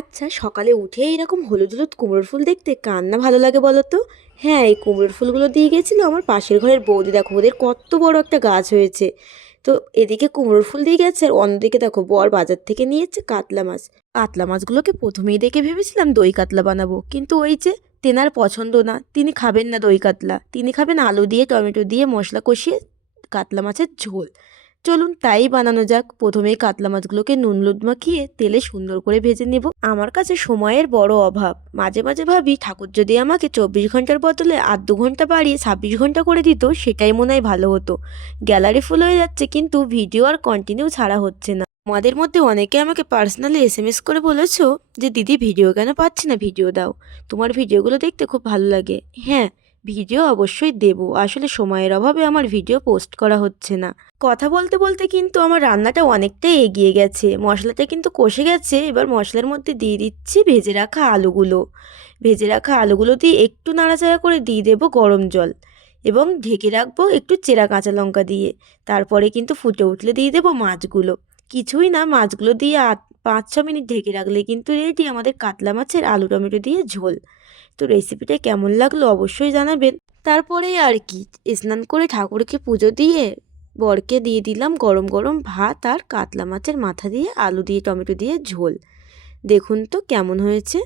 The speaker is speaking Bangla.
আচ্ছা, সকালে উঠে এরকম হলুদ হলুদ কুমড়োর ফুল দেখতে কার না ভালো লাগে বলো তো? হ্যাঁ, এই কুমড়োর ফুলগুলো দিয়ে গেছিল আমার পাশের ঘরের বৌদি। দেখো ওদের কত বড় একটা গাছ হয়েছে। তো এদিকে কুমড়োর ফুল দিয়ে গেছে, আর অন্যদিকে দেখো বর বাজার থেকে নিয়েছে কাতলা মাছ। কাতলা মাছগুলোকে প্রথমেই দেখে ভেবেছিলাম দই কাতলা বানাবো, কিন্তু ওই যে তেনার পছন্দ না, তিনি খাবেন না দই কাতলা, তিনি খাবেন আলু দিয়ে টমেটো দিয়ে মশলা কষিয়ে কাতলা মাছের ঝোল। চলুন তাই বানানো যাক। প্রথমেই কাতলা মাছগুলোকে নুন হলুদ মাখিয়ে তেলে সুন্দর করে ভেজে নেব। আমার কাছে সময়ের বড় অভাব। মাঝে মাঝে ভাবি ঠাকুর যদি আমাকে 24 ঘন্টার বদলে 8-2 ঘন্টা বাড়িয়ে 26 ঘন্টা করে দিত, সেটাই মনে হয় ভালো হতো। গ্যালারি ফুল হয়ে যাচ্ছে, কিন্তু ভিডিও আর কন্টিনিউ ছাড়া হচ্ছে না। আমাদের মধ্যে অনেকে আমাকে পার্সোনালি এসএমএস করে বলেছো যে দিদি ভিডিও কেন পাচ্ছি না, ভিডিও দাও, তোমার ভিডিওগুলো দেখতে খুব ভালো লাগে। হ্যাঁ, ভিডিও অবশ্যই দেব, আসলে সময়ের অভাবে আমার ভিডিও পোস্ট করা হচ্ছে না। কথা বলতে বলতে কিন্তু আমার রান্নাটা অনেকটাই এগিয়ে গেছে, মশলাটা কিন্তু কষে গেছে। এবার মশলার মধ্যে দিয়ে দিচ্ছি ভেজে রাখা আলুগুলো। ভেজে রাখা আলুগুলো দিয়ে একটু নাড়াচাড়া করে দিয়ে দেবো গরম জল, এবং ঢেকে রাখবো একটু চেরা কাঁচা লঙ্কা দিয়ে। তারপরে কিন্তু ফুটে উঠলে দিয়ে দেবো মাছগুলো। কিছুই না, মাছগুলো দিয়ে 5-6 মিনিট ঢেকে রাখলে কিন্তু রেডি আমাদের কাতলা মাছের আলু টমেটো দিয়ে ঝোল। তো রেসিপিটা কেমন লাগলো অবশ্যই জানাবেন। তারপরে আর কি, স্নান করে ঠাকুরকে পুজো দিয়ে বরকে দিয়ে দিলাম গরম গরম ভাত আর কাতলা মাছের মাথা দিয়ে আলু দিয়ে টমেটো দিয়ে ঝোল। দেখুন তো কেমন হয়েছে।